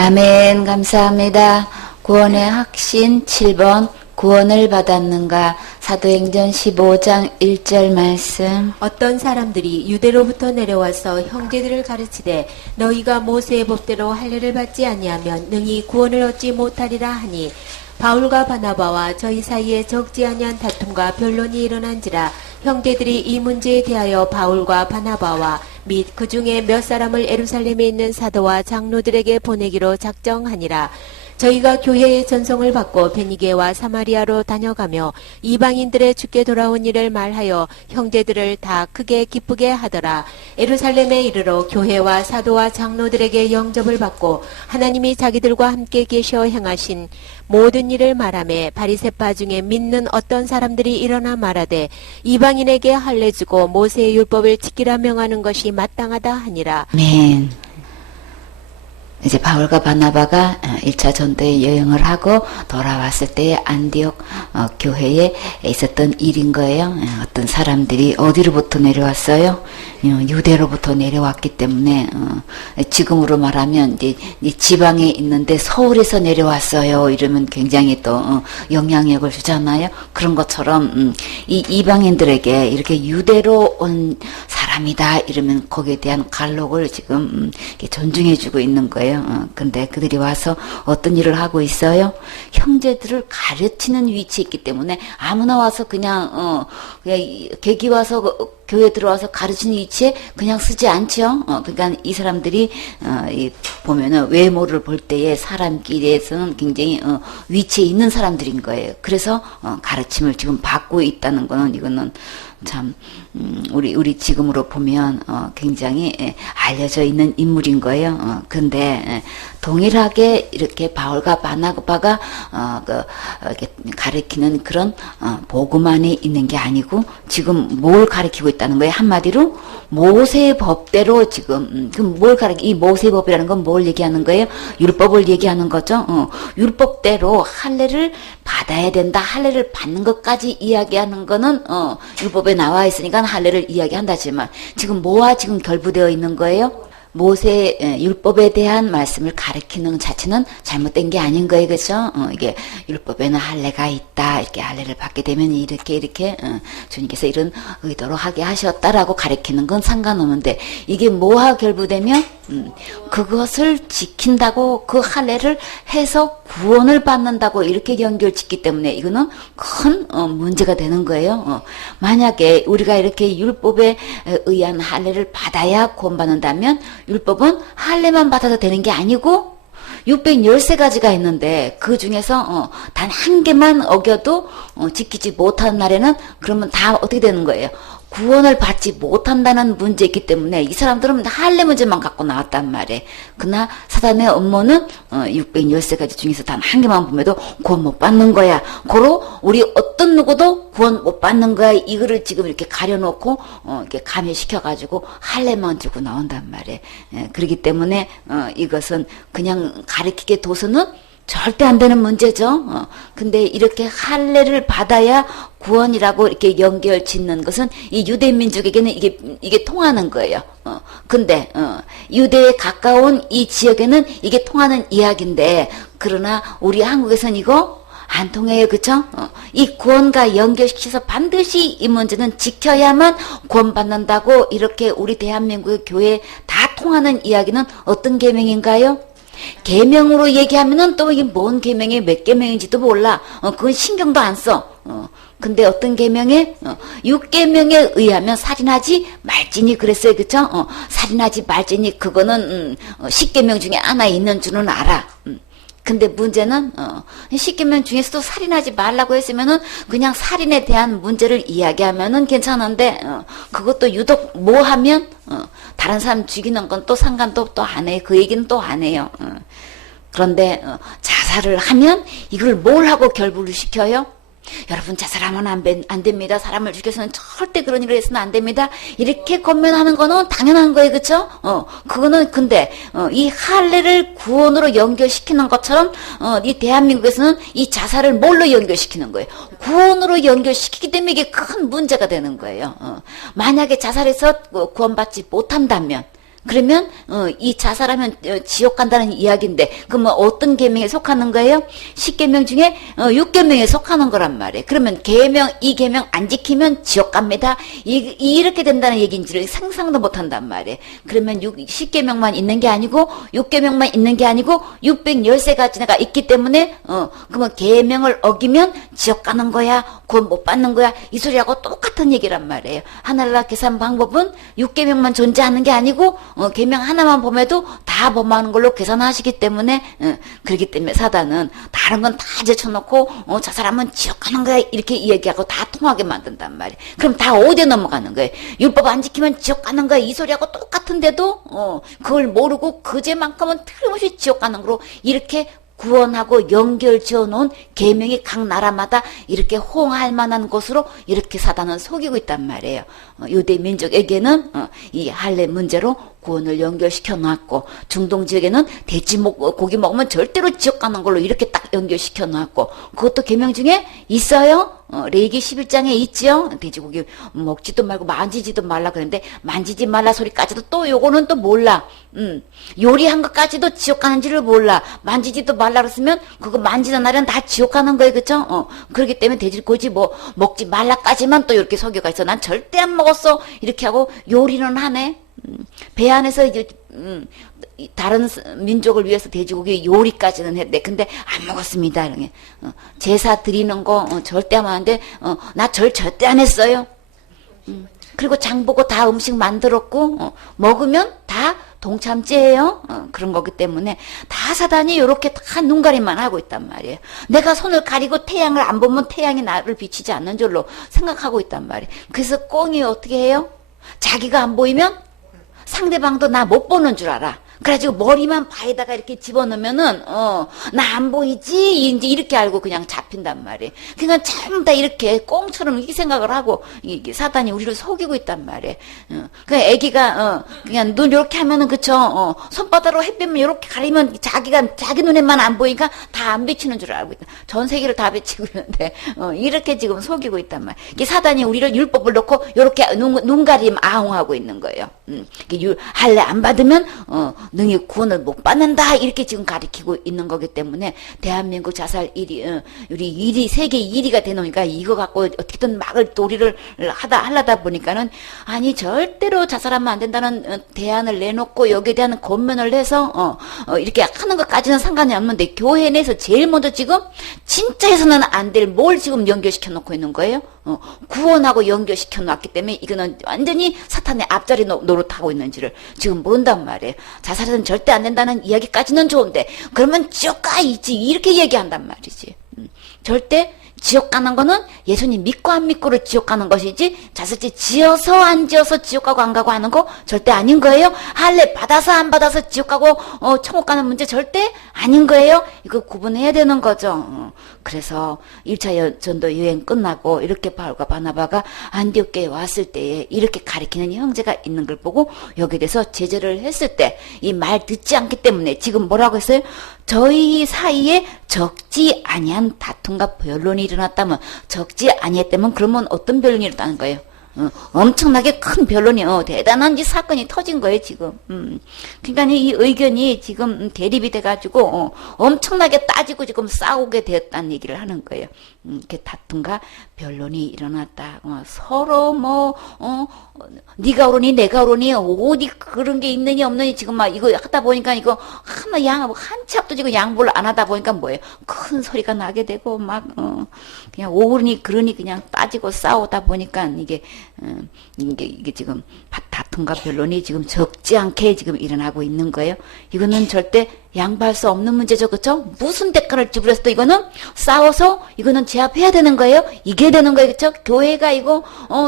아멘. 감사합니다. 구원의 확신 7번 구원을 받았는가. 사도행전 15장 1절 말씀. 어떤 사람들이 유대로부터 내려와서 형제들을 가르치되 너희가 모세의 법대로 할례를 받지 아니하면 능히 구원을 얻지 못하리라 하니 바울과 바나바와 저희 사이에 적지 아니한 다툼과 변론이 일어난지라. 형제들이 이 문제에 대하여 바울과 바나바와 및 그 중에 몇 사람을 예루살렘에 있는 사도와 장로들에게 보내기로 작정하니라. 저희가 교회의 전송을 받고 베니게와 사마리아로 다녀가며 이방인들의 주께 돌아온 일을 말하여 형제들을 다 크게 기쁘게 하더라. 예루살렘에 이르러 교회와 사도와 장로들에게 영접을 받고 하나님이 자기들과 함께 계셔 행하신 모든 일을 말하며 바리새파 중에 믿는 어떤 사람들이 일어나 말하되 이방인에게 할례 주고 모세의 율법을 지키라 명하는 것이 마땅하다 하니라. 아멘. 이제 바울과 바나바가 1차 전도에 여행을 하고 돌아왔을 때 안디옥 교회에 있었던 일인 거예요. 어떤 사람들이 어디로부터 내려왔어요? 유대로부터 내려왔기 때문에 지금으로 말하면 이제 지방에 있는데 서울에서 내려왔어요. 이러면 굉장히 또 영향력을 주잖아요. 그런 것처럼 이 이방인들에게 이렇게 유대로 온 사람이다 이러면 거기에 대한 갈록을 지금 존중해주고 있는 거예요. 근데 그들이 와서 어떤 일을 하고 있어요? 형제들을 가르치는 위치에 있기 때문에 아무나 와서 그냥 객이 와서 교회 들어와서 가르치는 위치에 그냥 쓰지 않죠. 그러니까 이 사람들이 보면은 외모를 볼 때에 사람끼리에서는 굉장히 위치에 있는 사람들인 거예요. 그래서 가르침을 지금 받고 있다는 거는 이거는 참 우리 지금으로 보면 굉장히 알려져 있는 인물인 거예요. 근데 동일하게 이렇게 바울과 바나바가 이렇게 가르치는 그런 복음 안에 있는 게 아니고 지금 뭘 가르치고 있다는 거예요. 한마디로 모세의 법대로 지금 뭘 이 모세의 법이라는 건 뭘 얘기하는 거예요? 율법을 얘기하는 거죠. 율법대로 할례를 받아야 된다. 할례를 받는 것까지 이야기하는 거는 율법에 나와 있으니까 할례를 이야기한다지만 지금 뭐와 지금 결부되어 있는 거예요? 모세 율법에 대한 말씀을 가르치는 자체는 잘못된 게 아닌 거예요, 그렇죠? 이게 율법에는 할례가 있다, 이렇게 할례를 받게 되면 이렇게 주님께서 이런 의도로 하게 하셨다라고 가르치는 건 상관없는데 이게 뭐와 결부되면 그것을 지킨다고 그 할례를 해서 구원을 받는다고 이렇게 연결짓기 때문에 이거는 큰 문제가 되는 거예요. 만약에 우리가 이렇게 율법에 의한 할례를 받아야 구원받는다면 율법은 할례만 받아도 되는 게 아니고 613가지가 있는데 그 중에서 단 한 개만 어겨도 지키지 못한 날에는 그러면 다 어떻게 되는 거예요? 구원을 받지 못한다는 문제이기 때문에 이 사람들은 할례 문제만 갖고 나왔단 말이에요. 그러나 사단의 업무는 613가지 중에서 단 한 개만 보면도 구원 못 받는 거야. 고로 우리 어떤 누구도 구원 못 받는 거야. 이거를 지금 이렇게 가려놓고 이렇게 가면시켜가지고 할례만 주고 나온단 말이에요. 그렇기 때문에 이것은 그냥 가르치게 둬서는 절대 안 되는 문제죠. 근데 이렇게 할례를 받아야 구원이라고 이렇게 연결 짓는 것은 이 유대 민족에게는 이게 통하는 거예요. 근데 유대에 가까운 이 지역에는 이게 통하는 이야기인데 그러나 우리 한국에서는 이거 안 통해요. 그쵸? 이 구원과 연결시켜서 반드시 이 문제는 지켜야만 구원받는다고 이렇게 우리 대한민국의 교회에 다 통하는 이야기는 어떤 계명인가요? 계명으로 얘기하면은 또 이게 뭔 계명이 몇 계명인지도 몰라. 그건 신경도 안 써. 근데 어떤 계명에 6계명에 의하면 살인하지 말지니 그랬어요. 그쵸? 살인하지 말지니 그거는 10계명 중에 하나 있는 줄은 알아. 근데 문제는 10계명 중에서도 살인하지 말라고 했으면은 그냥 살인에 대한 문제를 이야기하면은 괜찮은데 그것도 유독 뭐 하면 다른 사람 죽이는 건 또 상관도 또 안 해요. 그 얘기는 또 안 해요. 그런데 자살을 하면 이걸 뭘 하고 결부를 시켜요? 여러분 자살하면 안 됩니다. 사람을 죽여서는 절대 그런 일을 해서는 안 됩니다. 이렇게 권면하는 거는 당연한 거예요. 그쵸? 그거는 근데 이 할례를 구원으로 연결시키는 것처럼 이 대한민국에서는 이 자살을 뭘로 연결시키는 거예요? 구원으로 연결시키기 때문에 이게 큰 문제가 되는 거예요. 만약에 자살해서 구원받지 못한다면 그러면 이 자살하면 지옥 간다는 이야기인데 그러면 어떤 계명에 속하는 거예요? 10계명 중에 6계명에 속하는 거란 말이에요. 그러면 계명, 이 계명 안 지키면 지옥 갑니다. 이렇게 된다는 얘기인지를 상상도 못 한단 말이에요. 그러면 10계명만 있는 게 아니고 6계명만 있는 게 아니고 613가지가 있기 때문에 그러면 계명을 어기면 지옥 가는 거야, 구원 못 받는 거야, 이 소리하고 똑같은 얘기란 말이에요. 하늘나라 계산 방법은 6계명만 존재하는 게 아니고 계명 하나만 범해도 다 범하는 걸로 계산하시기 때문에 그렇기 때문에 사단은 다른 건 다 제쳐놓고 저 사람은 지옥 가는 거야 이렇게 이야기하고 다 통하게 만든단 말이에요. 그럼 다 어디에 넘어가는 거예요? 율법 안 지키면 지옥 가는 거야 이 소리하고 똑같은데도 그걸 모르고 그제만큼은 틀림없이 지옥 가는 거로 이렇게 구원하고 연결 지어놓은 계명이 각 나라마다 이렇게 호응할 만한 곳으로 이렇게 사단은 속이고 있단 말이에요. 유대 민족에게는 이 할례 문제로 구원을 연결시켜 놨고, 중동 지역에는 돼지 고기 먹으면 절대로 지옥 가는 걸로 이렇게 딱 연결시켜 놨고, 그것도 계명 중에 있어요. 레위기 11장에 있지요. 돼지고기 먹지도 말고 만지지도 말라 그러는데 만지지 말라 소리까지도 또 요거는 또 몰라. 요리한 것까지도 지옥 가는지를 몰라. 만지지도 말라 그랬으면 그거 만지는 날은 다 지옥 가는 거예요. 그쵸? 그렇기 때문에 돼지고기 뭐 먹지 말라까지만 또 이렇게 석유가 있어. 난 절대 안 먹었어. 이렇게 하고 요리는 하네. 배 안에서 이제 다른 민족을 위해서 돼지고기 요리까지는 했대. 근데 안 먹었습니다. 이렇게 제사 드리는 거 절대 안 하는데 나 절대 안 했어요. 그리고 장 보고 다 음식 만들었고 먹으면 다 동참죄예요. 그런 거기 때문에 다 사단이 이렇게 다 눈가림만 하고 있단 말이에요. 내가 손을 가리고 태양을 안 보면 태양이 나를 비치지 않는 줄로 생각하고 있단 말이에요. 그래서 꽁이 어떻게 해요? 자기가 안 보이면 상대방도 나 못 보는 줄 알아. 그래가지고 머리만 바에다가 이렇게 집어넣으면은 나 안 보이지 이제 이렇게 알고 그냥 잡힌단 말이에요. 그러니까 전부 다 이렇게 꽁처럼 이렇게 생각을 하고 이게 사단이 우리를 속이고 있단 말이에요. 그러니까 애기가 그냥 눈 이렇게 하면은 그쵸. 손바닥으로 햇빛만 이렇게 가리면 자기가 자기 눈에만 안 보이니까 다 안 비치는 줄 알고 있다. 전 세계를 다 비치고 있는데 이렇게 지금 속이고 있단 말이에요. 이게 사단이 우리를 율법을 놓고 이렇게 눈가림 아웅하고 있는 거예요. 할례 안 받으면 능히 구원을 못 받는다 이렇게 지금 가리키고 있는 거기 때문에 대한민국 자살 1위 우리 1위 세계 1위가 되놓으니까 이거 갖고 어떻게든 막을 도리를 하려다 보니까는 아니 절대로 자살하면 안 된다는 대안을 내놓고 여기에 대한 권면을 해서 이렇게 하는 것까지는 상관이 없는데 교회 내에서 제일 먼저 지금 진짜 해서는 안 될 뭘 지금 연결시켜 놓고 있는 거예요. 구원하고 연결시켜 놨기 때문에 이거는 완전히 사탄의 앞자리 노릇하고 있는지를 지금 모른단 말이에요. 자살은 절대 안 된다는 이야기까지는 좋은데 그러면 지옥 가 있지 이렇게 얘기한단 말이지. 절대 지옥 가는 거는 예수님 믿고 안 믿고를 지옥 가는 것이지 자살죄 지어서 안 지어서 지옥 가고 안 가고 하는 거 절대 아닌 거예요. 할례 받아서 안 받아서 지옥 가고 천국 가는 문제 절대 아닌 거예요. 이거 구분해야 되는 거죠. 그래서 1차 전도 여행 끝나고 이렇게 바울과 바나바가 안디옥교에 왔을 때에 이렇게 가리키는 형제가 있는 걸 보고 여기에 대해서 제재를 했을 때 이 말 듣지 않기 때문에 지금 뭐라고 했어요? 저희 사이에 적지 아니한 다툼과 변론이 일어났다면 적지 아니했다면 그러면 어떤 변론이 일어나는 거예요? 엄청나게 큰 변론이 대단한 이 사건이 터진 거예요 지금. 그러니까 이 의견이 지금 대립이 돼가지고 엄청나게 따지고 지금 싸우게 되었다는 얘기를 하는 거예요. 이렇게 다툼과 변론이 일어났다. 서로 네가 옳으니 내가 옳으니 어디 그런 게 있느니 없느니 지금 막 이거 하다 보니까 이거 한치 앞도 지금 양보를 안 하다 보니까 뭐예요? 큰 소리가 나게 되고 막 그냥 옳으니 그러니 그냥 따지고 싸우다 보니까 이게 지금 다툼과 변론이 지금 적지 않게 지금 일어나고 있는 거예요. 이거는 절대 양보할 수 없는 문제죠. 그렇죠? 무슨 대가를 지불해서도 이거는 싸워서 이거는 제압해야 되는 거예요. 이겨야 되는 거예요. 그렇죠? 교회가 이거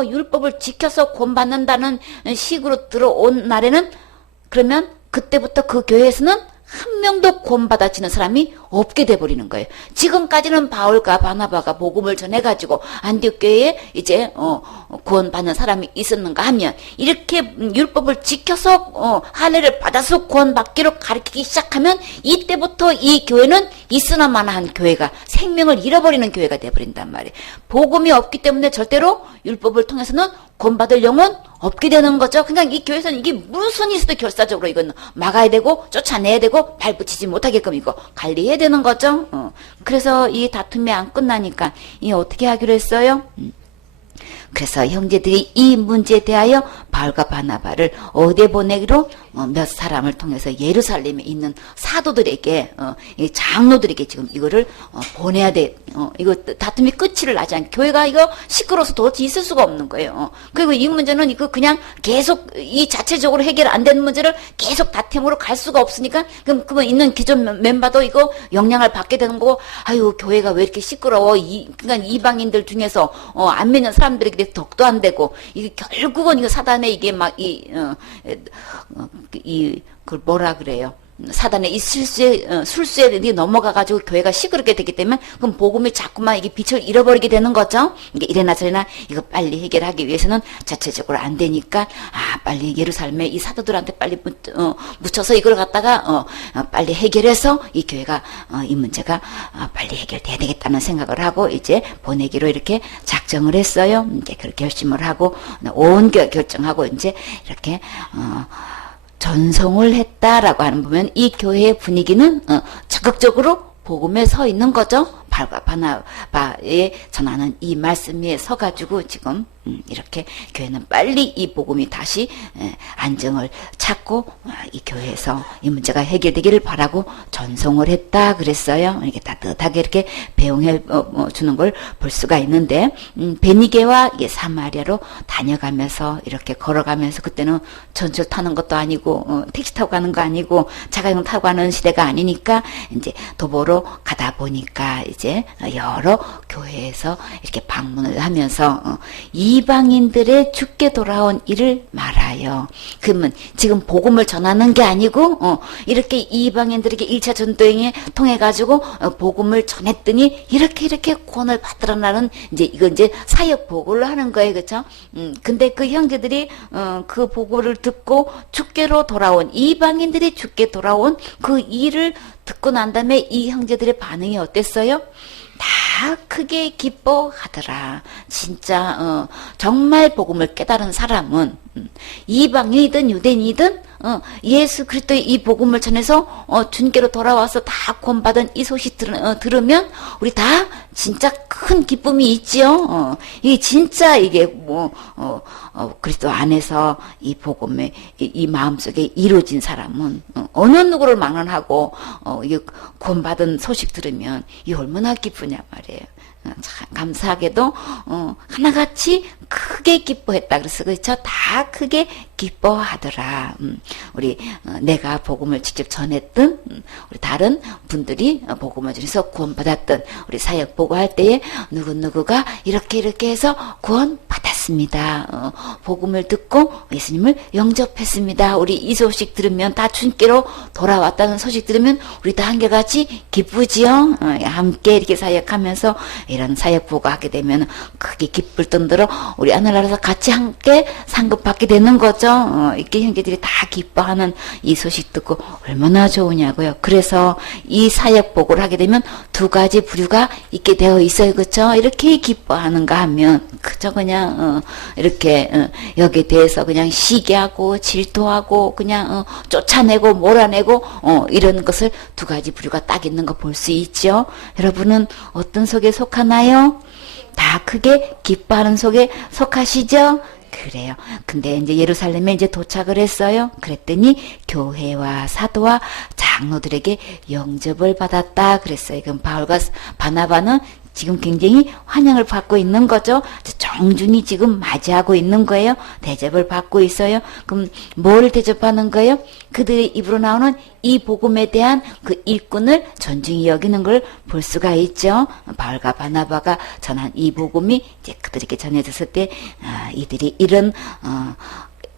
율법을 지켜서 구원받는다는 식으로 들어온 날에는 그러면 그때부터 그 교회에서는 한 명도 구원받아지는 사람이 없게 돼버리는 거예요. 지금까지는 바울과 바나바가 복음을 전해가지고 안디옥 교회에 이제 구원받는 사람이 있었는가 하면 이렇게 율법을 지켜서 할례를 받아서 구원받기로 가르치기 시작하면 이때부터 이 교회는 있으나마나한 교회가 생명을 잃어버리는 교회가 돼버린단 말이에요. 복음이 없기 때문에 절대로 율법을 통해서는 구원받을 영혼 없게 되는 거죠. 그러니까 이 교회에서는 이게 무슨 있어도 결사적으로 이건 막아야 되고 쫓아내야 되고 발붙이지 못하게끔 이거 관리해야 되는 거죠. 그래서 이 다툼이 안 끝나니까 이 어떻게 하기로 했어요? 그래서 형제들이 이 문제에 대하여 바울과 바나바를 어디에 보내기로 몇 사람을 통해서 예루살렘에 있는 사도들에게 이 장로들에게 지금 이거를 보내야 돼. 이거 다툼이 끝을 나지 않게 교회가 이거 시끄러워서 도대체 있을 수가 없는 거예요. 그리고 이 문제는 이거 그냥 계속 이 자체적으로 해결 안 되는 문제를 계속 다툼으로 갈 수가 없으니까 그러면 있는 기존 멤버도 이거 영향을 받게 되는 거고 아유 교회가 왜 이렇게 시끄러워? 그러니까 이방인들 중에서 안 믿는 사람들에게 덕도 안 되고 이게 결국은 이거 사단의 이게 막 그걸 뭐라 그래요? 사단의 이 술수에 넘어가가지고 교회가 시끄럽게 되기 때문에 그럼 복음이 자꾸만 이게 빛을 잃어버리게 되는 거죠. 이게 이래나 저래나 이거 빨리 해결하기 위해서는 자체적으로 안 되니까 빨리 예루살렘에 이 사도들한테 빨리 묻혀서 이걸 갖다가 빨리 해결해서 이 교회가 이 문제가 빨리 해결돼야 되겠다는 생각을 하고 이제 보내기로 이렇게 작정을 했어요. 이제 그렇게 결심을 하고 온 결정하고 이제 이렇게 전송을 했다라고 하는 보면 이 교회의 분위기는 적극적으로 복음에 서 있는 거죠. 바울과 바나바에 전하는 이 말씀 위에 서가지고 지금 이렇게 교회는 빨리 이 복음이 다시 안정을 찾고 이 교회에서 이 문제가 해결되기를 바라고 전송을 했다 그랬어요. 이렇게 따뜻하게 이렇게 배웅해 주는 걸 볼 수가 있는데 베니게와 사마리아로 다녀가면서 이렇게 걸어가면서 그때는 전철 타는 것도 아니고 택시 타고 가는 거 아니고 자가용 타고 가는 시대가 아니니까 이제 도보로 가다 보니까 이제 여러 교회에서 이렇게 방문을 하면서 이방인들의 죽게 돌아온 일을 말하여. 그러면 지금 복음을 전하는 게 아니고 이렇게 이방인들에게 1차 전도행에 통해 가지고 복음을 전했더니 이렇게 구원을 받으라는 이제 사역 보고를 하는 거예요, 그렇죠? 근데 그 형제들이 그 보고를 듣고 죽게로 돌아온 이방인들이 죽게 돌아온 그 일을 듣고 난 다음에 이 형제들의 반응이 어땠어요? 다 크게 기뻐하더라. 진짜 정말 복음을 깨달은 사람은 이방인이든 유대인이든 예수 그리스도의 이 복음을 전해서 주님께로 돌아와서 다 구원받은 이 소식 들으면 우리 다 진짜 큰 기쁨이 있지요. 이게 진짜 이게 그리스도 안에서 이 복음의 이 마음속에 이루어진 사람은 어느 누구를 막론하고 이게 구원받은 소식 들으면 이 얼마나 기쁘냐 말이에요. 참 감사하게도 하나같이 크게 기뻐했다. 그래서 그렇죠. 다 크게 기뻐하더라. 우리 내가 복음을 직접 전했던 우리 다른 분들이 복음을 전해서 구원받았던 우리 사역 보고할 때에 누구누구가 이렇게 해서 구원받았습니다. 복음을 듣고 예수님을 영접했습니다. 우리 이 소식 들으면 다 주님께로 돌아왔다는 소식 들으면 우리 다 한결같이 기쁘지요. 함께 이렇게 사역하면서 이런 사역 보고하게 되면 크게 기쁠 정도로 우리 하늘나라에서 같이 함께 상급받게 되는 거죠. 이렇게 형제들이 다 기뻐하는 이 소식 듣고 얼마나 좋으냐고요. 그래서 이 사역 보고를 하게 되면 두 가지 부류가 있게 되어 있어요. 그렇죠? 이렇게 기뻐하는가 하면 그저 그냥 이렇게 여기에 대해서 그냥 시기하고 질투하고 그냥 쫓아내고 몰아내고 이런 것을 두 가지 부류가 딱 있는 거 볼 수 있죠. 여러분은 어떤 속에 속하나요? 다 크게 기뻐하는 속에 속하시죠? 그래요. 근데 이제 예루살렘에 이제 도착을 했어요. 그랬더니 교회와 사도와 장로들에게 영접을 받았다 그랬어요. 그럼 바울과 바나바는 지금 굉장히 환영을 받고 있는 거죠. 정중히 지금 맞이하고 있는 거예요. 대접을 받고 있어요. 그럼 뭘 대접하는 거예요? 그들의 입으로 나오는 이 복음에 대한 그 일꾼을 존중히 여기는 걸 볼 수가 있죠. 바울과 바나바가 전한 이 복음이 이제 그들에게 전해졌을 때 이들이 이런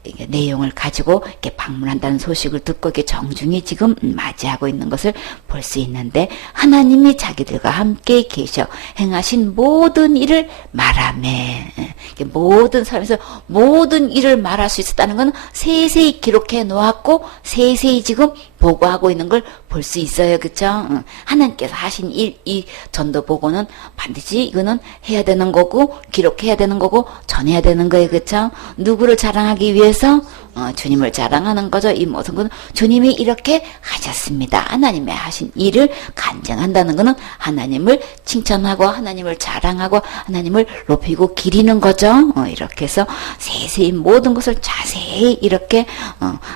이게 내용을 가지고 이렇게 방문한다는 소식을 듣고 이렇게 정중히 지금 맞이하고 있는 것을 볼 수 있는데, 하나님이 자기들과 함께 계셔 행하신 모든 일을 말하매. 모든 삶에서 모든 일을 말할 수 있었다는 건 세세히 기록해 놓았고 세세히 지금 보고하고 있는 걸 볼 수 있어요. 그쵸? 하나님께서 하신 일, 이 전도 보고는 반드시 이거는 해야 되는 거고 기록해야 되는 거고 전해야 되는 거예요. 그쵸? 누구를 자랑하기 위해서? 주님을 자랑하는 거죠. 이 모든 것은 주님이 이렇게 하셨습니다. 하나님의 하신 일을 간증한다는 것은 하나님을 칭찬하고 하나님을 자랑하고 하나님을 높이고 기리는 거죠. 이렇게 해서 세세히 모든 것을 자세히 이렇게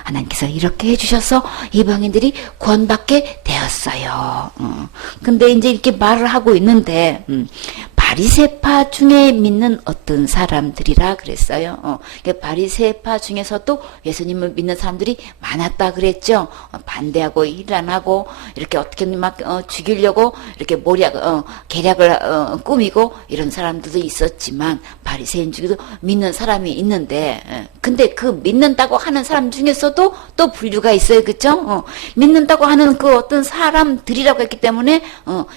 하나님께서 이렇게 해주셔서 이방인들이 구원받게 되었어요. 근데 이제 이렇게 말을 하고 있는데 바리새파 중에 믿는 어떤 사람들이라 그랬어요. 바리새파 중에서도 예수님을 믿는 사람들이 많았다 그랬죠. 반대하고 일 안 하고 이렇게 어떻게 막 죽이려고 이렇게 계략을 꾸미고 이런 사람들도 있었지만 바리새인 중에도 믿는 사람이 있는데, 근데 그 믿는다고 하는 사람 중에서도 또 분류가 있어요. 그렇죠? 믿는다고 하는 그 어떤 사람들이라고 했기 때문에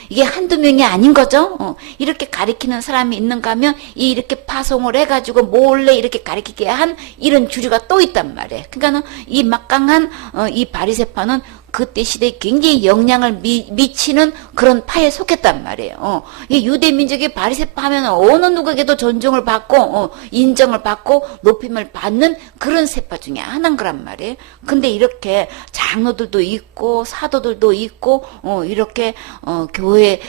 이게 한두 명이 아닌 거죠. 이렇게 가리키는 사람이 있는가 하면 이렇게 파송을 해가지고 몰래 이렇게 가리키게 한 이런 주류가 또 있단 말이에요. 그러니까는 이 막강한 이 바리새파는 그때 시대에 굉장히 영향을 미치는 그런 파에 속했단 말이에요. 이 유대 민족이 바리새파 하면 어느 누구에게도 존중을 받고 인정을 받고 높임을 받는 그런 세파 중에 하나인 거란 말이에요. 근데 이렇게 장로들도 있고 사도들도 있고 이렇게 교회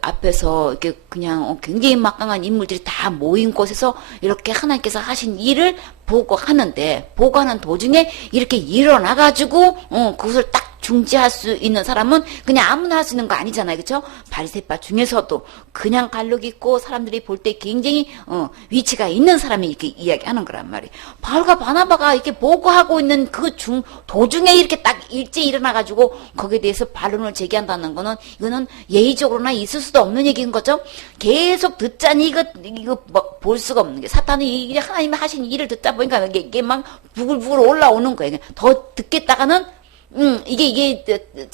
앞에서 이렇게 그냥 굉장히 막강한 인물들이 다 모인 곳에서 이렇게 하나님께서 하신 일을 보고하는 도중에 이렇게 일어나가지고 그것을 딱 중지할 수 있는 사람은 그냥 아무나 할 수 있는 거 아니잖아요. 그렇죠? 바리새파 중에서도 그냥 갈록 있고 사람들이 볼 때 굉장히 위치가 있는 사람이 이렇게 이야기하는 거란 말이에요. 바울과 바나바가 이렇게 보고하고 있는 그 도중에 이렇게 딱 일찍 일어나가지고 거기에 대해서 반론을 제기한다는 거는 이거는 예의적으로나 있을 수도 없는 얘기인 거죠. 계속 듣자니 이거 볼 수가 없는 게, 사탄이 이게 하나님이 하신 일을 듣다 보니까 이게 막 부글부글 올라오는 거예요. 더 듣겠다가는 이게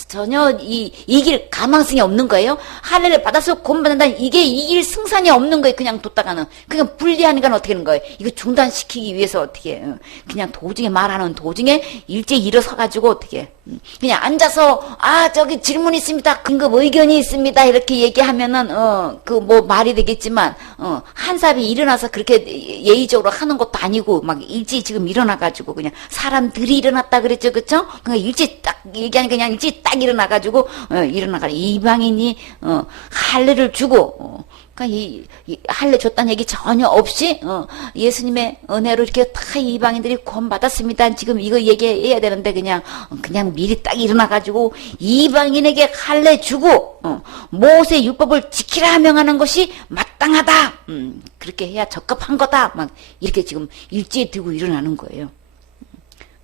전혀 이길 가망성이 없는 거예요. 할례를 받아서 구원받는다는 이게 이길 승산이 없는 거예요. 그냥 뒀다가는. 그냥 분리하니까 어떻게 하는 거예요. 이거 중단시키기 위해서 어떻게 해. 그냥 도중에 말하는 도중에 일찍 일어서가지고 어떻게 해. 그냥 앉아서 저기 질문 있습니다. 긴급 의견이 있습니다. 이렇게 얘기하면은 그 뭐 말이 되겠지만 한 사람이 일어나서 그렇게 예의적으로 하는 것도 아니고 막 일찍 지금 일어나가지고 그냥 사람들이 일어났다 그랬죠. 그쵸? 그러니까 일찍 딱 얘기하니까 그냥 일찍 딱 일어나가지고 이방인이 할례를 주고 그러니까 이 할례 줬다는 얘기 전혀 없이 예수님의 은혜로 이렇게 다 이방인들이 구원받았습니다. 지금 이거 얘기해야 되는데 그냥 미리 딱 일어나가지고 이방인에게 할례 주고 모세 율법을 지키라 명하는 것이 마땅하다. 그렇게 해야 적합한 거다. 막 이렇게 지금 일지에 들고 일어나는 거예요.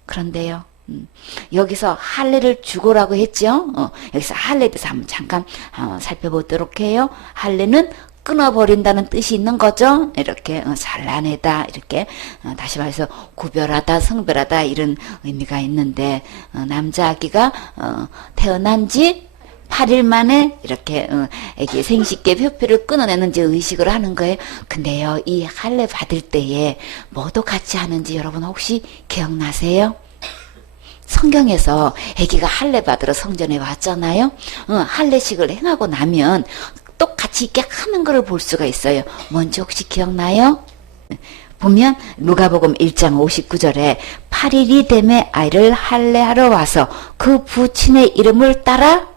그런데요. 여기서 할례를 주고라고 했죠. 여기서 할례에 대해서 한번 잠깐 살펴보도록 해요. 할례는 끊어버린다는 뜻이 있는 거죠. 이렇게 잘라내다, 이렇게 다시 말해서 구별하다, 성별하다 이런 의미가 있는데, 남자 아기가 태어난 지 8일 만에 이렇게 애기 생식계 표피를 끊어내는 이제 의식을 하는 거예요. 근데요, 이 할례 받을 때에 뭐도 같이 하는지 여러분 혹시 기억나세요? 성경에서 아기가 할례 받으러 성전에 왔잖아요. 할례식을 행하고 나면 똑같이 이렇게 하는 것을 볼 수가 있어요. 뭔지 혹시 기억나요? 보면 누가복음 1장 59절에 8일이 되매 아이를 할례하러 와서 그 부친의 이름을 따라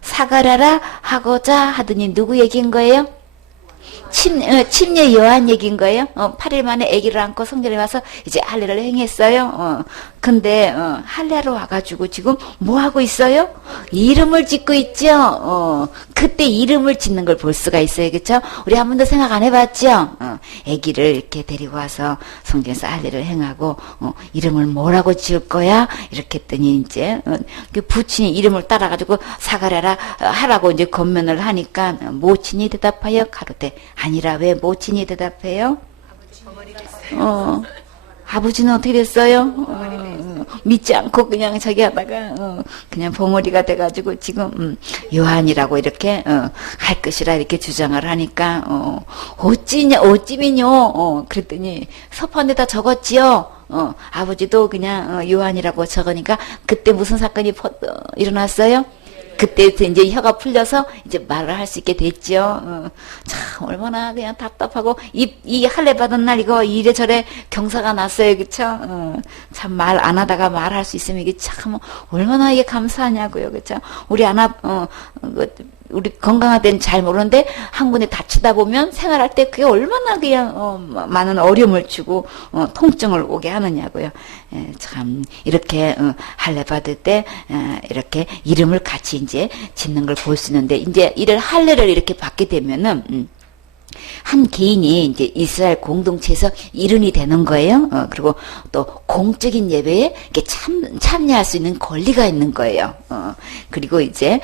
사가랴라 하고자 하더니 누구 얘기인 거예요? 침례 요한 얘기인 거예요. 8일 만에 아기를 안고 성전에 와서 이제 할례를 행했어요. 근데 할례하러 와가지고 지금 뭐 하고 있어요? 이름을 짓고 있죠. 그때 이름을 짓는 걸 볼 수가 있어요. 그렇죠? 우리 한 번도 생각 안 해봤죠? 아기를 이렇게 데리고 와서 성전에서 할례를 행하고 이름을 뭐라고 지을 거야? 이렇게 했더니 이제 그 부친이 이름을 따라가지고 사가랴라 하라고 이제 권면을 하니까 모친이 대답하여 가로되 아니라. 왜 모친이 대답해요? 아버지는 어떻게 됐어요? 믿지 않고 그냥 저기 하다가 그냥 봉어리가 돼가지고 지금 요한이라고 이렇게 할 것이라 이렇게 주장을 하니까 어찌미뇨 그랬더니 서판에다 적었지요. 아버지도 그냥 요한이라고 적으니까 그때 무슨 사건이 일어났어요? 그때부터 이제 혀가 풀려서 이제 말을 할 수 있게 됐죠. 참 얼마나 그냥 답답하고 이 할례 받은 날 이거 이래저래 경사가 났어요, 그쵸? 참 말 안 하다가 말할 수 있으면 이게 참 얼마나 이게 감사하냐고요, 그쵸? 우리 우리 건강할 때는 잘 모르는데 한 군데 다치다 보면 생활할 때 그게 얼마나 그냥 많은 어려움을 주고 통증을 오게 하느냐고요. 참 이렇게 할례 받을 때 이렇게 이름을 같이 이제 짓는 걸 볼 수 있는데 이제 이를 할례를 이렇게 받게 되면은 한 개인이 이제 이스라엘 공동체에서 일원이 되는 거예요. 그리고 또 공적인 예배에 이렇게 참여할 수 있는 권리가 있는 거예요. 그리고 이제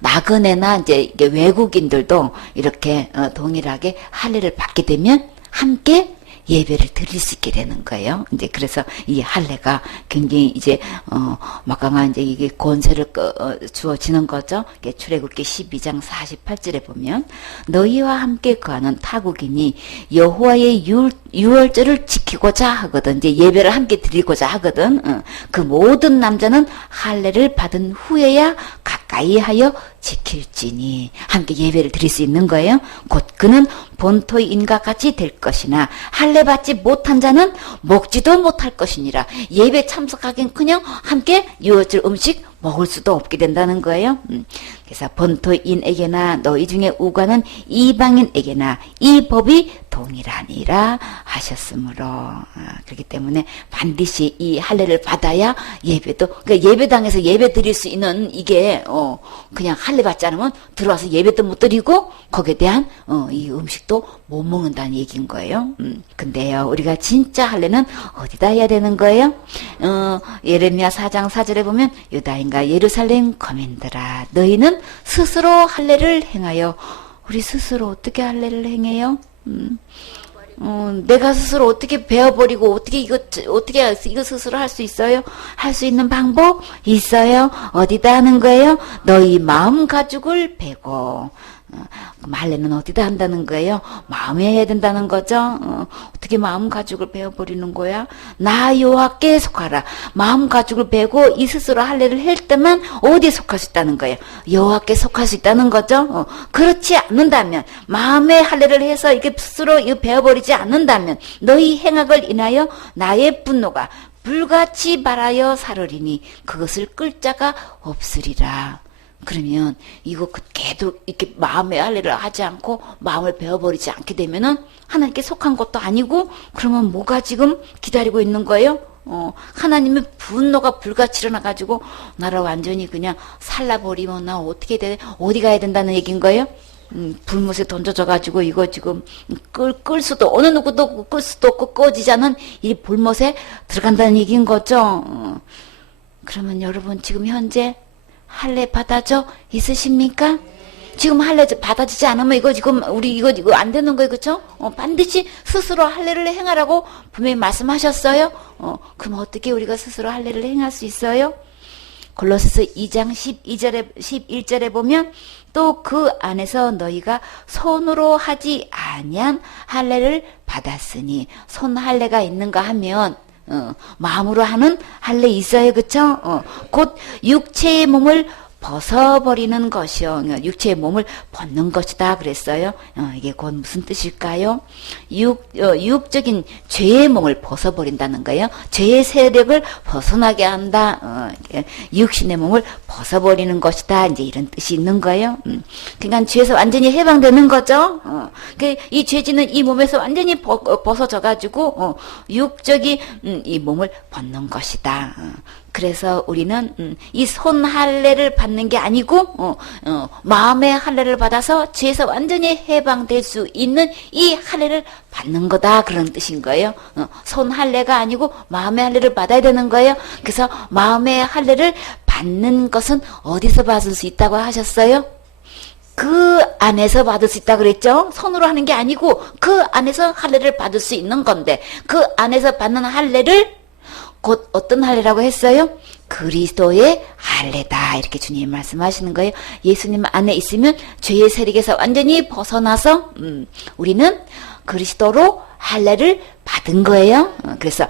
나그네나 이제 이게 외국인들도 이렇게 동일하게 할례를 받게 되면 함께 예배를 드릴 수 있게 되는 거예요. 이제 그래서 이 할례가 굉장히 이제 막강한 이제 이게 권세를 주어지는 거죠. 출애굽기 12장 48절에 보면 너희와 함께 거하는 타국인이 여호와의 유월절을 지키고자 하거든. 이제 예배를 함께 드리고자 하거든. 그 모든 남자는 할례를 받은 후에야 가까이 하여 지킬지니 함께 예배를 드릴 수 있는 거예요. 곧 그는 본토인과 같이 될 것이나 할례 받지 못한 자는 먹지도 못할 것이니라. 예배 참석하긴 그냥 함께 유월절 음식 먹을 수도 없게 된다는 거예요. 그래서 본토인에게나 너희 중에 우가는 이방인에게나 이 법이 동일하니라 하셨으므로 그렇기 때문에 반드시 이 할례를 받아야 예배도 그러니까 예배당에서 예배 드릴 수 있는 이게 그냥 할례 받지 않으면 들어와서 예배도 못 드리고 거기에 대한 이 음식도 못 먹는다는 얘기인 거예요. 근데요 우리가 진짜 할례는 어디다 해야 되는 거예요? 예레미야 4장 4절에 보면 유다인과 예루살렘 거민들아 너희는 스스로 할례를 행하여 우리 스스로 어떻게 할례를 행해요? 내가 스스로 어떻게 배워버리고 어떻게 이거 스스로 할 수 있어요? 할 수 있는 방법 있어요? 어디다 하는 거예요? 너희 마음 가죽을 베고 할례는 어디다 한다는 거예요? 마음에 해야 된다는 거죠. 어떻게 마음 가죽을 베어버리는 거야? 나 여호와께 속하라. 마음 가죽을 베고 이 스스로 할례를 할 때만 어디에 속할 수 있다는 거예요? 여호와께 속할 수 있다는 거죠. 그렇지 않는다면 마음의 할례를 해서 이게 스스로 베어버리지 않는다면 너희 행악을 인하여 나의 분노가 불같이 발하여 사르리니 그것을 끌 자가 없으리라. 그러면 이거 걔도 이렇게 마음의 할례를 하지 않고 마음을 베어버리지 않게 되면은 하나님께 속한 것도 아니고 그러면 뭐가 지금 기다리고 있는 거예요? 하나님의 분노가 불같이 일어나가지고 나를 완전히 그냥 살라버리면 나 어떻게 어디 가야 된다는 얘기인 거예요? 불못에 던져져가지고 이거 지금 끌 수도 어느 누구도 끌 수도 없고 꺼지지 않은 이 불못에 들어간다는 얘기인 거죠. 그러면 여러분 지금 현재 할례 받아져 있으십니까? 지금 할례 받아지지 않으면 이거 지금 우리 이거 안 되는 거예요, 그렇죠? 반드시 스스로 할례를 행하라고 분명히 말씀하셨어요. 그럼 어떻게 우리가 스스로 할례를 행할 수 있어요? 골로새서 2장 11절에 보면 또 그 안에서 너희가 손으로 하지 아니한 할례를 받았으니 손 할례가 있는가 하면 마음으로 하는 할례 있어요, 그쵸? 곧 육체의 몸을 벗어버리는 것이요. 육체의 몸을 벗는 것이다 그랬어요. 이게 곧 무슨 뜻일까요? 육적인 죄의 몸을 벗어버린다는 거예요. 죄의 세력을 벗어나게 한다. 육신의 몸을 벗어버리는 것이다. 이제 이런 뜻이 있는 거예요. 그러니까 죄에서 완전히 해방되는 거죠. 이 죄지는 이 몸에서 완전히 벗어져가지고 육적인 이 몸을 벗는 것이다. 그래서 우리는 이 손 할례를 받는 게 아니고 마음의 할례를 받아서 죄에서 완전히 해방될 수 있는 이 할례를 받는 거다 그런 뜻인 거예요. 손 할례가 아니고 마음의 할례를 받아야 되는 거예요. 그래서 마음의 할례를 받는 것은 어디서 받을 수 있다고 하셨어요? 그 안에서 받을 수 있다 그랬죠? 손으로 하는 게 아니고 그 안에서 할례를 받을 수 있는 건데 그 안에서 받는 할례를 곧 어떤 할례라고 했어요? 그리스도의 할례다 이렇게 주님이 말씀하시는 거예요. 예수님 안에 있으면 죄의 세력에서 완전히 벗어나서 우리는 그리스도로 할례를 받은 거예요. 그래서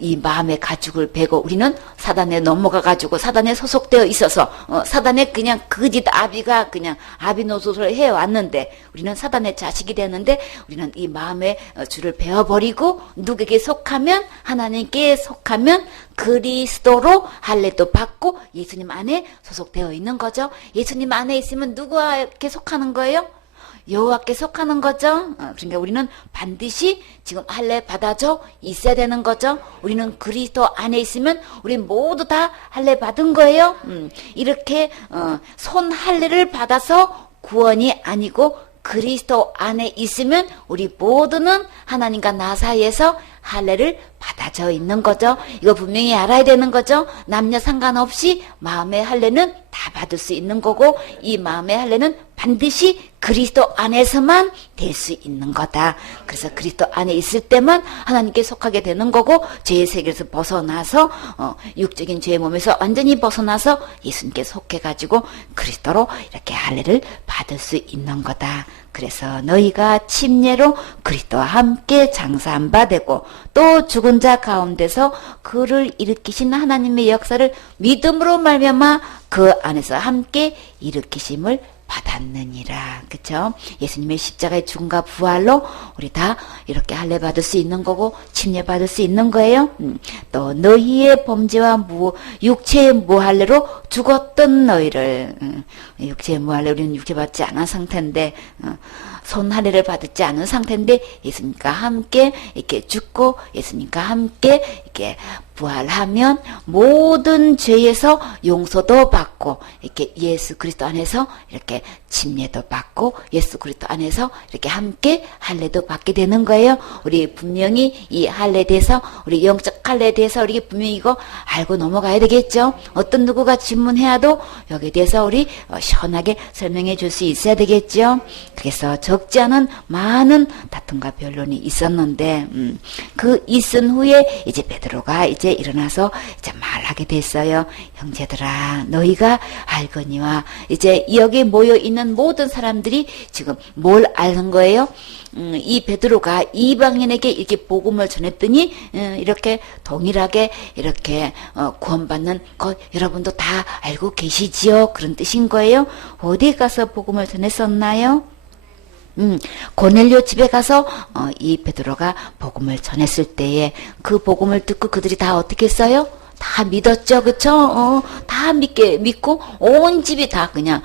이 마음의 가죽을 베고 우리는 사단에 넘어가 가지고 사단에 소속되어 있어서 사단의 그냥 거짓 아비가 그냥 아비 노릇을 해왔는데 우리는 사단의 자식이 되는데 우리는 이 마음의 줄을 베어버리고 누구에게 속하면 하나님께 속하면 그리스도로 할례도 받고 예수님 안에 소속되어 있는 거죠. 예수님 안에 있으면 누구에게 속하는 거예요? 여호와께 속하는 거죠. 그러니까 우리는 반드시 지금 할례 받아져 있어야 되는 거죠. 우리는 그리스도 안에 있으면 우리 모두 다 할례 받은 거예요. 이렇게 손 할례를 받아서 구원이 아니고 그리스도 안에 있으면 우리 모두는 하나님과 나 사이에서 할례를 받아져 있는 거죠. 이거 분명히 알아야 되는 거죠. 남녀 상관없이 마음의 할례는 다 받을 수 있는 거고 이 마음의 할례는 반드시 그리스도 안에서만 될 수 있는 거다. 그래서 그리스도 안에 있을 때만 하나님께 속하게 되는 거고 죄의 세계에서 벗어나서 육적인 죄의 몸에서 완전히 벗어나서 예수님께 속해가지고 그리스도로 이렇게 할례를 받을 수 있는 거다. 그래서 너희가 침례로 그리스도와 함께 장사한 바 되고 또 죽은 자 가운데서 그를 일으키신 하나님의 역사를 믿음으로 말미암아 그 안에서 함께 일으키심을 받았느니라. 그쵸? 예수님의 십자가의 죽음과 부활로 우리 다 이렇게 할례 받을 수 있는 거고 침례 받을 수 있는 거예요. 또 너희의 범죄와 육체의 무할례로 죽었던 너희를 육체의 무할례 우리는 육체 받지 않은 상태인데 손 할례를 받지 않은 상태인데 예수님과 함께 이렇게 죽고 예수님과 함께 이렇게 부활하면 모든 죄에서 용서도 받고 이렇게 예수 그리스도 안에서 이렇게 침례도 받고 예수 그리스도 안에서 이렇게 함께 할례도 받게 되는 거예요. 우리 분명히 이 할례에 대해서 우리 영적 할례에 대해서 우리 분명히 이거 알고 넘어가야 되겠죠. 어떤 누구가 질문해야도 여기에 대해서 우리 시원하게 설명해 줄 수 있어야 되겠죠. 그래서 적지 않은 많은 다툼과 변론이 있었는데 그 있은 후에 이제 베드로가 이제 일어나서 이제 말하게 됐어요. 형제들아 너희가 알거니와 이제 여기 모여 있는 모든 사람들이 지금 뭘 아는 거예요? 이 베드로가 이방인에게 이렇게 복음을 전했더니 이렇게 동일하게 이렇게 구원받는 것 여러분도 다 알고 계시지요? 그런 뜻인 거예요. 어디 가서 복음을 전했었나요? 고넬료 집에 가서 이 베드로가 복음을 전했을 때에 그 복음을 듣고 그들이 다 어떻게 했어요? 다 믿었죠, 그쵸? 다 믿고 온 집이 다 그냥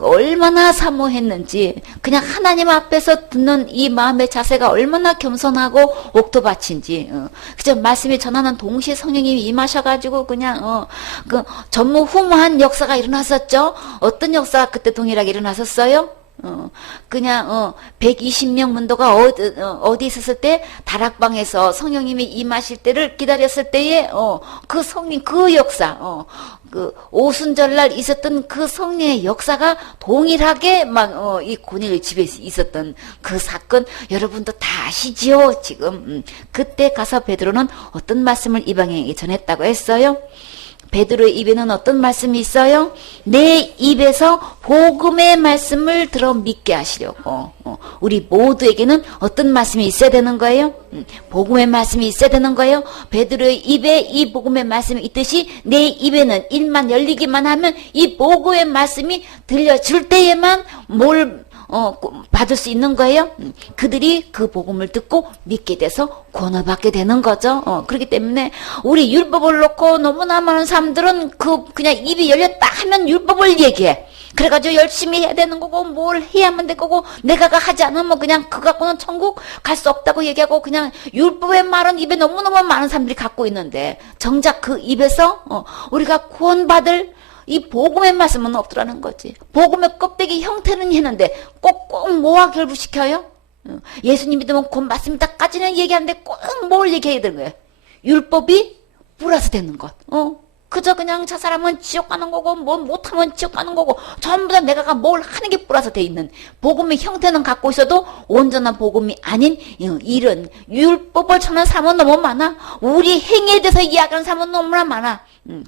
얼마나 사모했는지 그냥 하나님 앞에서 듣는 이 마음의 자세가 얼마나 겸손하고 옥토밭인지 그저 말씀이 전하는 동시에 성령님이 임하셔가지고 그냥 그 전무후무한 역사가 일어났었죠. 어떤 역사가 그때 동일하게 일어났었어요? 그냥 120명 문도가 어디 있었을 때 다락방에서 성령님이 임하실 때를 기다렸을 때에 그 성령 그 역사 그 오순절날 있었던 그 성령의 역사가 동일하게 막 이 고넬료 집에 있었던 그 사건 여러분도 다 아시지요? 지금 그때 가서 베드로는 어떤 말씀을 이방인에게 전했다고 했어요? 베드로의 입에는 어떤 말씀이 있어요? 내 입에서 복음의 말씀을 들어 믿게 하시려고. 우리 모두에게는 어떤 말씀이 있어야 되는 거예요? 복음의 말씀이 있어야 되는 거예요? 베드로의 입에 이 복음의 말씀이 있듯이 내 입에는 입만 열리기만 하면 이 복음의 말씀이 들려줄 때에만 뭘 받을 수 있는 거예요. 그들이 그 복음을 듣고 믿게 돼서 구원을 받게 되는 거죠. 그렇기 때문에 우리 율법을 놓고 너무나 많은 사람들은 그냥 입이 열렸다 하면 율법을 얘기해. 그래가지고 열심히 해야 되는 거고 뭘 해야만 될 거고 내가 하지 않으면 그냥 그거 갖고는 천국 갈 수 없다고 얘기하고 그냥 율법의 말은 입에 너무너무 많은 사람들이 갖고 있는데 정작 그 입에서 우리가 구원받을 이 복음의 말씀은 없더라는 거지. 복음의 껍데기 형태는 했는데 꼭꼭 뭐와 결부시켜요? 예수님 믿으면 곧 말씀이다까지는 얘기하는데 꼭 뭘 얘기해야 되는 거예요? 율법이 플러스 되는 것. 그저 그냥 저 사람은 지옥 가는 거고 뭐 못하면 지옥 가는 거고 전부 다 내가 뭘 하는 게 뿌라서 돼 있는 복음의 형태는 갖고 있어도 온전한 복음이 아닌 이런 율법을 전하는 사람은 너무 많아. 우리 행위에 대해서 이야기하는 사람은 너무나 많아.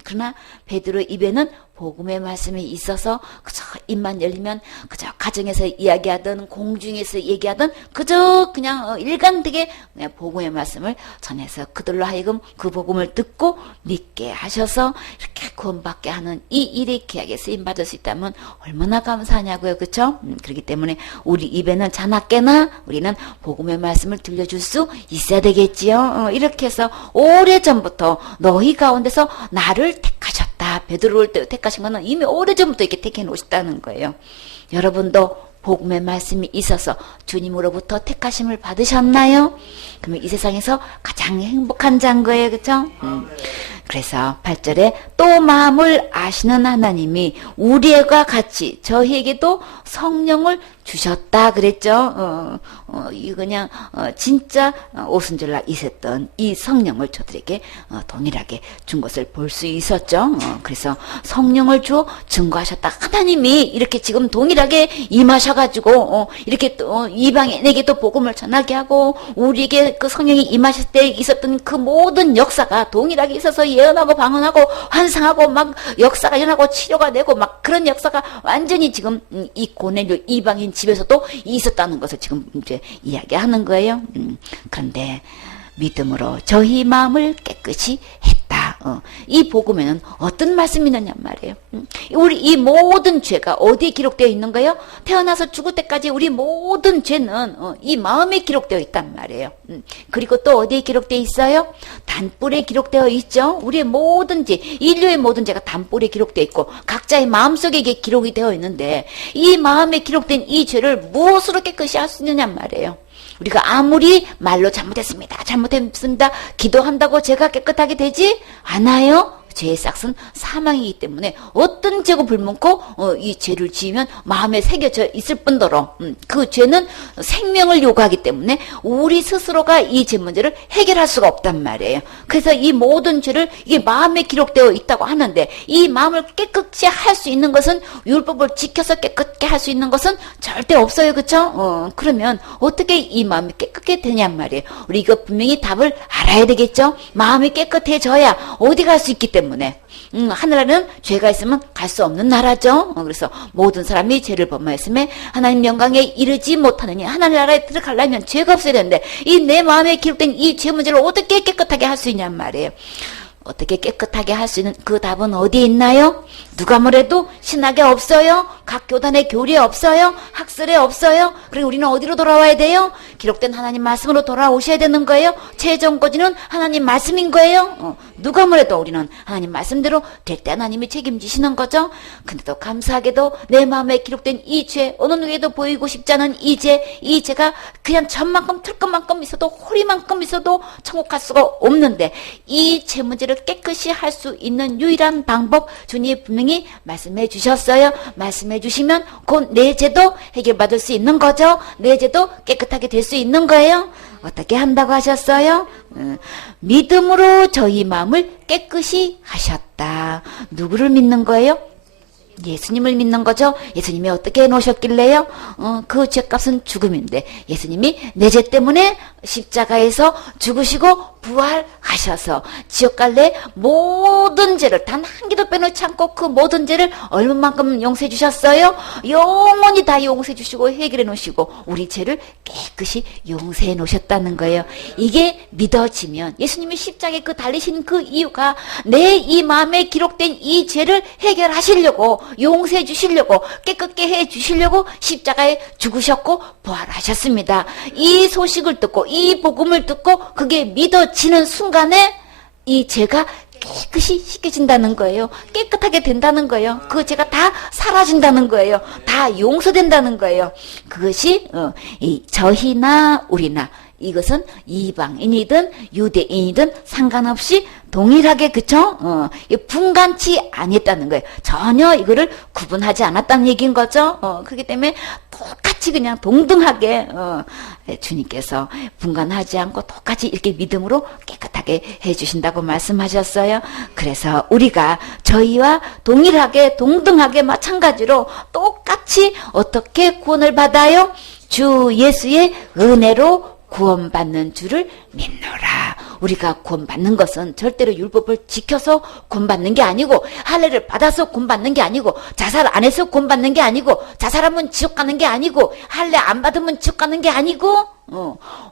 그러나 베드로 입에는 복음의 말씀이 있어서 그저 입만 열리면 그저 가정에서 이야기하든 공중에서 얘기하든 그저 그냥 일관되게 그냥 복음의 말씀을 전해서 그들로 하여금 그 복음을 듣고 믿게 하셔서 이렇게 구원받게 하는 이 일에 귀하게 쓰임받을 수 있다면 얼마나 감사하냐고요. 그렇죠? 그렇기 때문에 우리 입에는 자나깨나 우리는 복음의 말씀을 들려줄 수 있어야 되겠지요. 이렇게 해서 오래전부터 너희 가운데서 나를 택하셨다. 베드로를 택하신 것은 이미 오래전부터 이렇게 택해 놓으셨다는 거예요. 여러분도 복음의 말씀이 있어서 주님으로부터 택하심을 받으셨나요? 그러면 이 세상에서 가장 행복한 자인 거예요. 그렇죠? 그래서 8절에 또 마음을 아시는 하나님이 우리와 같이 저희에게도 성령을 주셨다 그랬죠. 이 그냥 진짜 오순절날 있었던 이 성령을 저들에게 동일하게 준 것을 볼 수 있었죠. 그래서 성령을 주어 증거하셨다. 하나님이 이렇게 지금 동일하게 임하셔가지고 이렇게 또 이방인에게 또 복음을 전하게 하고 우리에게 그 성령이 임하실 때 있었던 그 모든 역사가 동일하게 있어서 예언하고 방언하고 환상하고 막 역사가 일어나고 치료가 되고 막 그런 역사가 완전히 지금 이 고넬료 이방인 집에서도 있었다는 것을 지금 이제 이야기하는 거예요. 그런데 믿음으로 저희 마음을 깨끗이 했다. 이 복음에는 어떤 말씀이 있느냐 말이에요. 우리 이 모든 죄가 어디에 기록되어 있는 거예요? 태어나서 죽을 때까지 우리 모든 죄는 이 마음에 기록되어 있단 말이에요. 그리고 또 어디에 기록되어 있어요? 단뿔에 기록되어 있죠. 우리의 모든 죄, 인류의 모든 죄가 단뿔에 기록되어 있고 각자의 마음속에 이게 기록이 되어 있는데 이 마음에 기록된 이 죄를 무엇으로 깨끗이 할 수 있느냐 말이에요. 우리가 아무리 말로 잘못했습니다. 기도한다고 죄가 깨끗하게 되지 않아요. 죄의 싹은 사망이기 때문에 어떤 죄고 불문코 이 죄를 지으면 마음에 새겨져 있을 뿐더러 그 죄는 생명을 요구하기 때문에 우리 스스로가 이 죄 문제를 해결할 수가 없단 말이에요. 그래서 이 모든 죄를 이게 마음에 기록되어 있다고 하는데 이 마음을 깨끗이 할 수 있는 것은 율법을 지켜서 깨끗게 할 수 있는 것은 절대 없어요. 그렇죠? 그러면 어떻게 이 마음이 깨끗게 되냔 말이에요. 우리 이거 분명히 답을 알아야 되겠죠? 마음이 깨끗해져야 어디 갈 수 있기 때문에 하늘나라는 죄가 있으면 갈 수 없는 나라죠. 그래서 모든 사람이 죄를 범하였음에 하나님 영광에 이르지 못하느니 하늘나라에 들어가려면 죄가 없어야 되는데 이 내 마음에 기록된 이 죄 문제를 어떻게 깨끗하게 할 수 있냔 말이에요. 어떻게 깨끗하게 할 수 있는 그 답은 어디에 있나요? 누가 뭐래도 신학에 없어요. 각 교단의 교리에 없어요. 학설에 없어요. 그리고 우리는 어디로 돌아와야 돼요? 기록된 하나님 말씀으로 돌아오셔야 되는 거예요. 최종 고지는 하나님 말씀인 거예요. 누가 뭐래도 우리는 하나님 말씀대로 될 때 하나님이 책임지시는 거죠. 근데 또 감사하게도 내 마음에 기록된 이 죄, 어느 누구에도 보이고 싶지 않은 이 죄가 그냥 천만큼 틀끝만큼 있어도 호리만큼 있어도 천국 갈 수가 없는데 이 죄 문제를 깨끗이 할 수 있는 유일한 방법 주님이 분명히 말씀해 주셨어요. 말씀해 주시면 곧 내 죄도 해결받을 수 있는 거죠. 내 죄도 깨끗하게 될 수 있는 거예요. 어떻게 한다고 하셨어요? 믿음으로 저희 마음을 깨끗이 하셨다. 누구를 믿는 거예요? 예수님을 믿는 거죠. 예수님이 어떻게 해놓으셨길래요? 그 죄값은 죽음인데 예수님이 내 죄 때문에 십자가에서 죽으시고 부활하셔서 지옥 갈래 모든 죄를 단 한 개도 빼놓지 않고 그 모든 죄를 얼마만큼 용서해 주셨어요? 영원히 다 용서해 주시고 해결해 놓으시고 우리 죄를 깨끗이 용서해 놓으셨다는 거예요. 이게 믿어지면 예수님이 십자가에 그 달리신 그 이유가 내 이 마음에 기록된 이 죄를 해결하시려고 용서해 주시려고 깨끗게 해 주시려고 십자가에 죽으셨고 부활하셨습니다. 이 소식을 듣고 이 복음을 듣고 그게 믿어지는 순간에 이 죄가 깨끗이 씻겨진다는 거예요. 깨끗하게 된다는 거예요. 그 죄가 다 사라진다는 거예요. 다 용서된다는 거예요. 그것이 이 저희나 우리나 이것은 이방인이든 유대인이든 상관없이 동일하게, 그쵸? 분간치 아니었다는 거예요. 전혀 이거를 구분하지 않았다는 얘기인 거죠. 그렇기 때문에 똑같이 그냥 동등하게, 주님께서 분간하지 않고 똑같이 이렇게 믿음으로 깨끗하게 해주신다고 말씀하셨어요. 그래서 우리가 저희와 동일하게, 동등하게 마찬가지로 똑같이 어떻게 구원을 받아요? 주 예수의 은혜로 구원받는 줄을 믿노라. 우리가 구원받는 것은 절대로 율법을 지켜서 구원받는 게 아니고, 할례를 받아서 구원받는 게 아니고, 자살 안 해서 구원받는 게 아니고, 자살하면 지옥 가는 게 아니고, 할례 안 받으면 지옥 가는 게 아니고,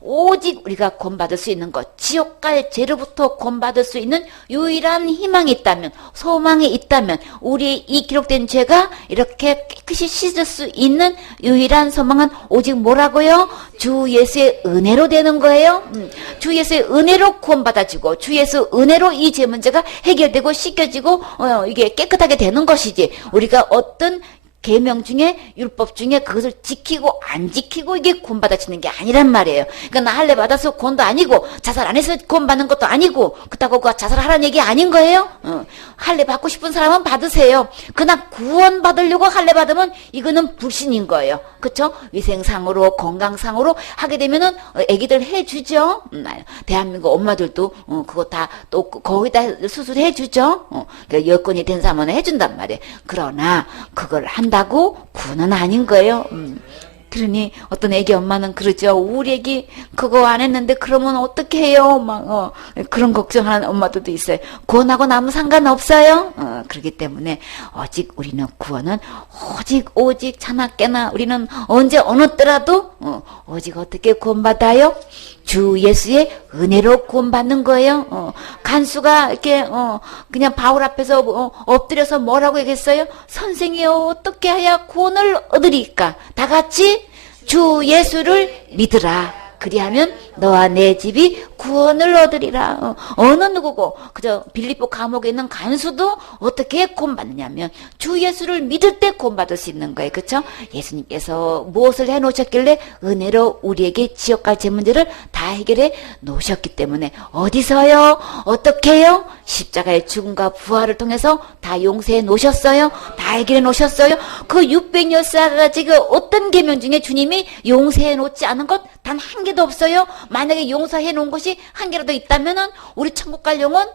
오직 우리가 구원받을 수 있는 것, 지옥 갈 죄로부터 구원받을 수 있는 유일한 희망이 있다면, 소망이 있다면, 우리의 이 기록된 죄가 이렇게 깨끗이 씻을 수 있는 유일한 소망은 오직 뭐라고요? 주 예수의 은혜로 되는 거예요. 주 예수의 은혜로 구원받아지고, 주 예수 은혜로 이 죄 문제가 해결되고 씻겨지고, 이게 깨끗하게 되는 것이지, 우리가 어떤 계명 중에, 율법 중에 그것을 지키고 안 지키고 이게 구원받아지는 게 아니란 말이에요. 그러니까 나 할례 받아서 구원도 아니고, 자살 안 해서 구원받는 것도 아니고, 그렇다고 그 자살하라는 얘기 아닌 거예요. 할례 받고 싶은 사람은 받으세요. 그러나 구원 받으려고 할례 받으면 이거는 불신인 거예요. 그쵸? 위생상으로, 건강상으로 하게 되면은 애기들 해주죠. 대한민국 엄마들도 그거 다 또 거의 다 수술해 주죠. 그러니까 여건이 된 사람은 해준단 말이에요. 그러나 그걸 한다고 구원은 아닌 거예요. 그러니 어떤 애기 엄마는 그러죠. 우리 애기 그거 안 했는데 그러면 어떻게 해요? 막 그런 걱정하는 엄마들도 있어요. 구원하고 나면 상관없어요. 그렇기 때문에 오직 우리는 구원은 오직 차나깨나 우리는 언제 어느 때라도 오직 어떻게 구원받아요? 주 예수의 은혜로 구원받는 거예요. 간수가 이렇게 그냥 바울 앞에서 엎드려서 뭐라고 얘기했어요? 선생이여, 어떻게 해야 구원을 얻으리까? 다 같이 주 예수를 믿으라. 그리하면 너와 내 집이 구원을 얻으리라. 어느 누구고, 그저 빌립보 감옥에 있는 간수도 어떻게 구원받느냐면 주 예수를 믿을 때 구원받을 수 있는 거예요. 그렇죠? 예수님께서 무엇을 해놓으셨길래 은혜로 우리에게 지옥갈 죄 문제를 다 해결해 놓으셨기 때문에, 어디서요? 어떻게요? 십자가의 죽음과 부활을 통해서 다 용서해 놓으셨어요. 다 해결해 놓으셨어요. 그 600여사가지 그 어떤 계명 중에 주님이 용서해 놓지 않은 것 단 한 개도 없어요. 만약에 용서해 놓은 것이 한 개라도 있다면은 우리 천국 갈 영혼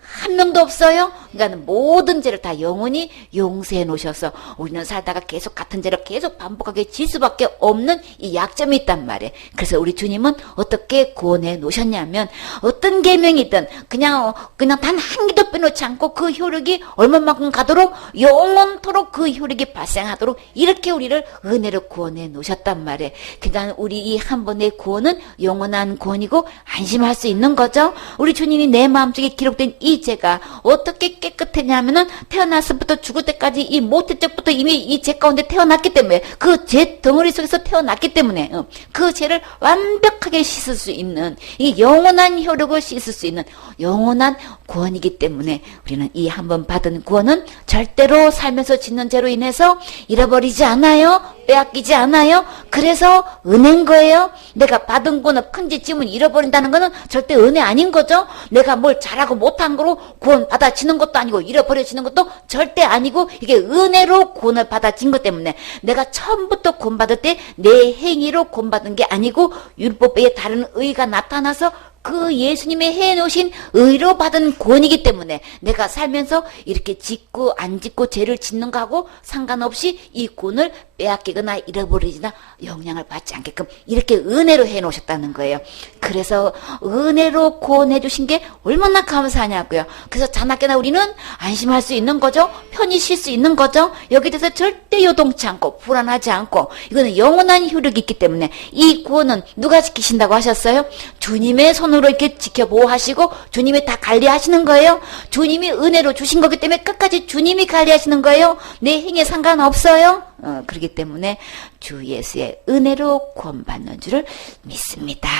한 명도 없어요. 그러니까 모든 죄를 다 영원히 용서해 놓으셔서 우리는 살다가 계속 같은 죄를 계속 반복하게 질 수밖에 없는 이 약점이 있단 말이에요. 그래서 우리 주님은 어떻게 구원해 놓으셨냐면, 어떤 계명이든 그냥 단 한 개도 빼놓지 않고 그 효력이 얼마만큼 가도록 영원토록 그 효력이 발생하도록 이렇게 우리를 은혜로 구원해 놓으셨단 말이에요. 그러니까 우리 이 한 번의 구원은 영원한 구원이고 안심할 수 있는 거죠. 우리 주님이 내 마음속에 기록된 이 죄가 어떻게 깨끗했냐면은 태어났을부터 죽을 때까지 이 모태 적부터 이미 이 죄 가운데 태어났기 때문에, 그 죄 덩어리 속에서 태어났기 때문에 그 죄를 완벽하게 씻을 수 있는, 이 영원한 효력을 씻을 수 있는 영원한 구원이기 때문에 우리는 이 한 번 받은 구원은 절대로 살면서 짓는 죄로 인해서 잃어버리지 않아요. 빼앗기지 않아요. 그래서 은혜인 거예요. 내가 받은 구원을 큰지 찜은 잃어버린다는 거는 절대 은혜 아닌 거죠. 내가 뭘 잘하고 못한 거로 구원 받아지는 것도 아니고 잃어버려지는 것도 절대 아니고, 이게 은혜로 구원을 받아진 것 때문에 내가 처음부터 구원 받을 때 내 행위로 구원 받은 게 아니고 율법 외에 다른 의가 나타나서 그 예수님의 해놓으신 의로 받은 구원이기 때문에 내가 살면서 이렇게 짓고 안 짓고 죄를 짓는 거하고 상관없이 이 구원을 빼앗기거나 잃어버리거나 영향을 받지 않게끔 이렇게 은혜로 해놓으셨다는 거예요. 그래서 은혜로 구원해 주신 게 얼마나 감사하냐고요. 그래서 자나깨나 우리는 안심할 수 있는 거죠. 편히 쉴 수 있는 거죠. 여기에 대해서 절대 요동치 않고 불안하지 않고, 이거는 영원한 효력이 있기 때문에 이 구원은 누가 지키신다고 하셨어요? 주님의 손으로 이렇게 지켜 보호하시고 주님이 다 관리하시는 거예요. 주님이 은혜로 주신 거기 때문에 끝까지 주님이 관리하시는 거예요. 내 행에 상관없어요. 그렇기 때문에 주 예수의 은혜로 구원받는 줄을 믿습니다.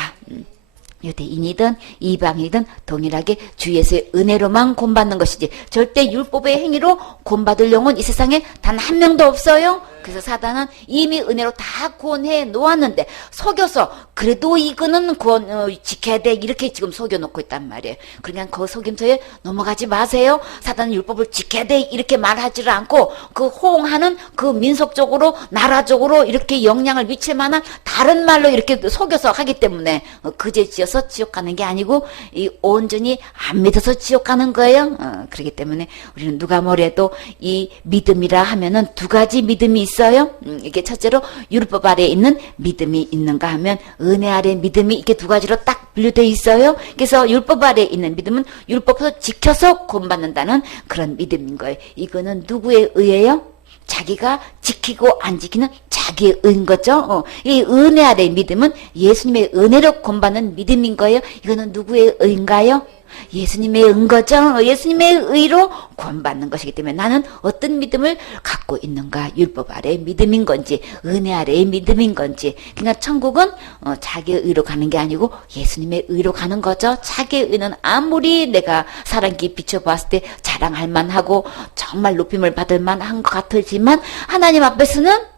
유대인이든 이방이든 동일하게 주 예수의 은혜로만 구원받는 것이지 절대 율법의 행위로 구원받을 영혼 이 세상에 단 한 명도 없어요. 그래서 사단은 이미 은혜로 다 구원해 놓았는데 속여서 그래도 이거는 구원 지켜야 돼 이렇게 지금 속여놓고 있단 말이에요. 그러니까 그 속임수에 넘어가지 마세요. 사단은 율법을 지켜야 돼 이렇게 말하지를 않고 그 호응하는 그 민속적으로 나라적으로 이렇게 영향을 미칠 만한 다른 말로 이렇게 속여서 하기 때문에 그제 지어서 지옥 가는 게 아니고 이 온전히 안 믿어서 지옥 가는 거예요. 그렇기 때문에 우리는 누가 뭐래도 이 믿음이라 하면은 두 가지 믿음이 있어요. 이게 첫째로 율법 아래에 있는 믿음이 있는가 하면 은혜 아래 믿음이 이렇게 두 가지로 딱 분류되어 있어요. 그래서 율법 아래에 있는 믿음은 율법을 지켜서 구원받는다는 그런 믿음인 거예요. 이거는 누구에 의해요? 자기가 지키고 안 지키는 자기의 의인 거죠. 이 은혜 아래의 믿음은 예수님의 은혜로 구원받는 믿음인 거예요. 이거는 누구의 의인가요? 예수님의 은 거죠. 예수님의 의로 구원받는 것이기 때문에 나는 어떤 믿음을 갖고 있는가? 율법 아래의 믿음인 건지 은혜 아래의 믿음인 건지. 그러니까 천국은 자기의 의로 가는 게 아니고 예수님의 의로 가는 거죠. 자기의 의는 아무리 내가 사람 깊이 비춰봤을 때 자랑할 만하고 정말 높임을 받을 만한 것 같지만 하나님 앞에서는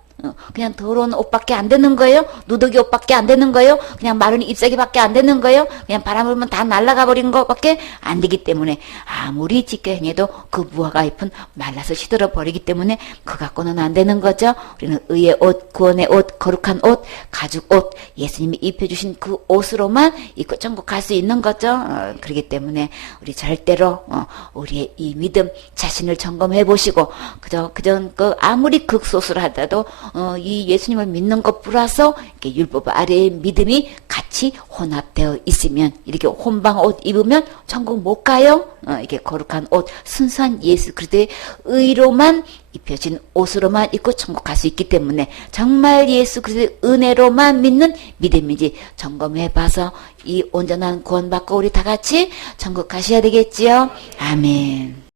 그냥 더러운 옷밖에 안 되는 거예요. 누더기 옷밖에 안 되는 거예요. 그냥 마른 잎사귀밖에 안 되는 거예요. 그냥 바람 불면 다 날아가 버린 것밖에 안 되기 때문에 아무리 짙게 행해도 그 무화과 잎은 말라서 시들어 버리기 때문에 그 갖고는 안 되는 거죠. 우리는 의의 옷, 구원의 옷, 거룩한 옷, 가죽 옷, 예수님이 입혀주신 그 옷으로만 입고 천국 갈 수 있는 거죠. 그렇기 때문에 우리 절대로 우리의 이 믿음 자신을 점검해 보시고 그저 아무리 극소수를 하더라도 이 예수님을 믿는 것 플러스 이렇게 율법 아래의 믿음이 같이 혼합되어 있으면 이렇게 혼방 옷 입으면 천국 못 가요. 이게 거룩한 옷, 순수한 예수 그리스도의 의로만 입혀진 옷으로만 입고 천국 갈 수 있기 때문에 정말 예수 그리스도의 은혜로만 믿는 믿음인지 점검해봐서 이 온전한 구원받고 우리 다 같이 천국 가셔야 되겠지요. 아멘.